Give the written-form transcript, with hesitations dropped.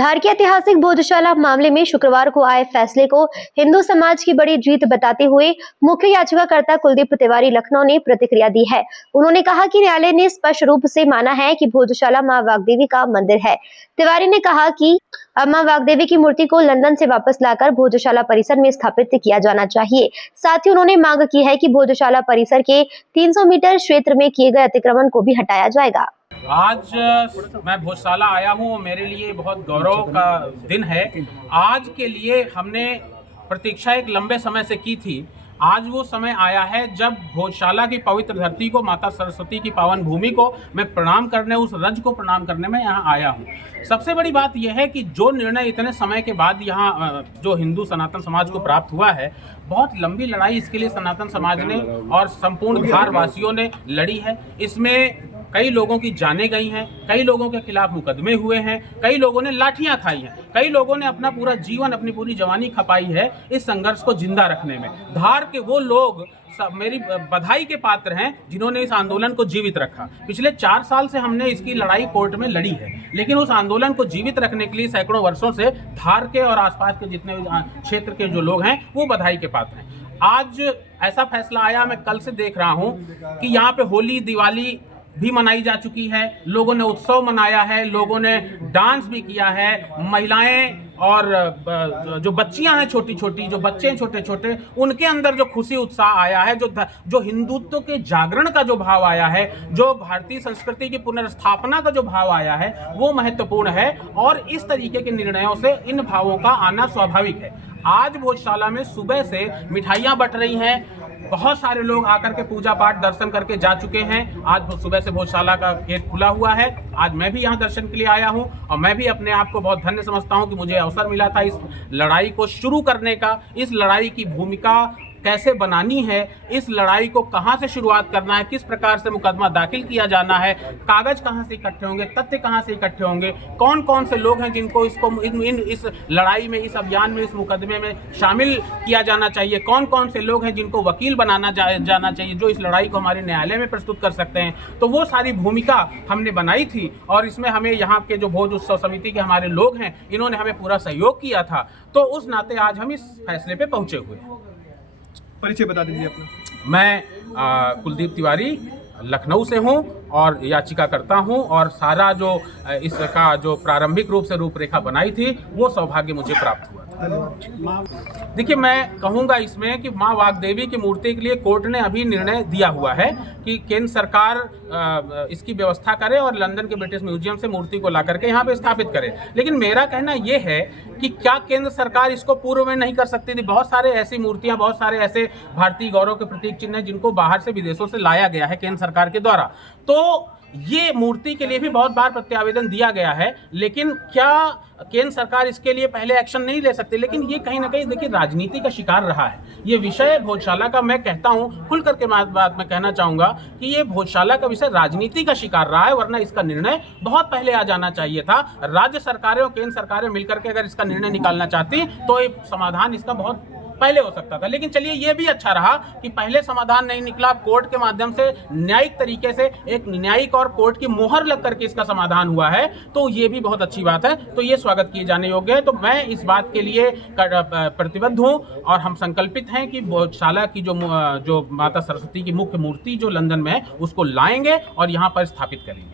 धार के ऐतिहासिक भोजशाला मामले में शुक्रवार को आए फैसले को हिंदू समाज की बड़ी जीत बताते हुए मुख्य याचिकाकर्ता कुलदीप तिवारी लखनऊ ने प्रतिक्रिया दी है। उन्होंने कहा कि न्यायालय ने स्पष्ट रूप से माना है कि भोजशाला मां वाग्देवी का मंदिर है। तिवारी ने कहा कि अब मां वाग्देवी की मूर्ति को लंदन से वापस लाकर भोजशाला परिसर में स्थापित किया जाना चाहिए। साथ ही उन्होंने मांग की है कि भोजशाला परिसर के 300 मीटर क्षेत्र में किए गए अतिक्रमण को भी हटाया जाएगा। आज मैं भोजशाला आया हूँ, मेरे लिए बहुत गौरव का दिन है। आज के लिए हमने प्रतीक्षा एक लंबे समय से की थी। आज वो समय आया है जब भोजशाला की पवित्र धरती को, माता सरस्वती की पावन भूमि को मैं प्रणाम करने, उस रज को प्रणाम करने में यहाँ आया हूँ। सबसे बड़ी बात यह है कि जो निर्णय इतने समय के बाद यहाँ जो हिंदू सनातन समाज को प्राप्त हुआ है, बहुत लंबी लड़ाई इसके लिए सनातन समाज ने और संपूर्ण धार वासियों ने लड़ी है। इसमें कई लोगों की जानें गई हैं, कई लोगों के खिलाफ मुकदमे हुए हैं, कई लोगों ने लाठियां खाई हैं, कई लोगों ने अपना पूरा जीवन, अपनी पूरी जवानी खपाई है इस संघर्ष को जिंदा रखने में। धार के वो लोग सब मेरी बधाई के पात्र हैं जिन्होंने इस आंदोलन को जीवित रखा। पिछले 4 साल से हमने इसकी लड़ाई कोर्ट में लड़ी है, लेकिन उस आंदोलन को जीवित रखने के लिए सैकड़ों वर्षों से धार के और आसपास के जितने क्षेत्र के जो लोग हैं वो बधाई के पात्र हैं। आज ऐसा फैसला आया, मैं कल से देख रहा हूँ कि यहाँ पे होली, दिवाली भी मनाई जा चुकी है, लोगों ने उत्सव मनाया है, लोगों ने डांस भी किया है। महिलाएं और जो बच्चियां हैं, छोटी छोटी जो बच्चे हैं छोटे छोटे, उनके अंदर जो खुशी उत्साह आया है, जो हिंदुत्व के जागरण का जो भाव आया है, जो भारतीय संस्कृति की पुनर्स्थापना का जो भाव आया है, वो महत्वपूर्ण है। और इस तरीके के निर्णयों से इन भावों का आना स्वाभाविक है। आज भोजशाला में सुबह से मिठाइयाँ बंट रही हैं, बहुत सारे लोग आकर के पूजा पाठ दर्शन करके जा चुके हैं। आज सुबह से भोजशाला का गेट खुला हुआ है। आज मैं भी यहाँ दर्शन के लिए आया हूँ और मैं भी अपने आप को बहुत धन्य समझता हूँ कि मुझे अवसर मिला था इस लड़ाई को शुरू करने का, इस लड़ाई की भूमिका कैसे बनानी है, इस लड़ाई को कहां से शुरुआत करना है, किस प्रकार से मुकदमा दाखिल किया जाना है, कागज कहां से इकट्ठे होंगे, तथ्य कहां से इकट्ठे होंगे, कौन कौन से लोग हैं जिनको इस लड़ाई में, इस अभियान में, इस मुकदमे में शामिल किया जाना चाहिए, कौन कौन से लोग हैं जिनको वकील बनाना जाना चाहिए जो इस लड़ाई को हमारे न्यायालय में प्रस्तुत कर सकते हैं। तो वो सारी भूमिका हमने बनाई थी और इसमें हमें यहाँ के जो भोज उत्सव समिति के हमारे लोग हैं, इन्होंने हमें पूरा सहयोग किया था। तो उस नाते आज हम इस फैसले पे पहुंचे हुए हैं। परिचय बता दीजिए अपना। मैं कुलदीप तिवारी लखनऊ से हूं और याचिका करता हूं, और सारा जो इसका जो प्रारंभिक रूप से रूपरेखा बनाई थी वो सौभाग्य मुझे प्राप्त हुआ था। देखिए, मैं कहूंगा इसमें कि मां वाग्देवी की मूर्ति के लिए कोर्ट ने अभी निर्णय दिया हुआ है कि केंद्र सरकार इसकी व्यवस्था करे और लंदन के ब्रिटिश म्यूजियम से मूर्ति को ला करके यहाँ पे स्थापित करे। लेकिन मेरा कहना ये है कि क्या केंद्र सरकार इसको पूर्व में नहीं कर सकती थी? बहुत सारे ऐसी मूर्तियां, बहुत सारे ऐसे भारतीय गौरव के प्रतीक चिन्ह हैं जिनको बाहर से, विदेशों से लाया गया है केंद्र सरकार के द्वारा। तो ये मूर्ति के लिए भी बहुत बार प्रत्यावेदन दिया गया है, लेकिन क्या केंद्र सरकार इसके लिए पहले एक्शन नहीं ले सकती? लेकिन ये कहीं ना कहीं देखिए राजनीति का शिकार रहा है ये विषय भोजशाला का। मैं कहता हूँ, खुल करके बात मैं कहना चाहूंगा कि ये भोजशाला का विषय राजनीति का शिकार रहा है, वरना इसका निर्णय बहुत पहले आ जाना चाहिए था। राज्य सरकारें और केंद्र सरकारें मिलकर के अगर इसका निर्णय निकालना चाहती तो ये समाधान इसका बहुत पहले हो सकता था। लेकिन चलिए, ये भी अच्छा रहा कि पहले समाधान नहीं निकला, कोर्ट के माध्यम से न्यायिक तरीके से एक न्यायिक और कोर्ट की मोहर लग करके इसका समाधान हुआ है, तो ये भी बहुत अच्छी बात है। तो ये स्वागत किए जाने योग्य है। तो मैं इस बात के लिए प्रतिबद्ध हूँ और हम संकल्पित हैं कि भोजशाला की जो माता सरस्वती की मुख्य मूर्ति जो लंदन में है उसको लाएंगे और यहाँ पर स्थापित करेंगे।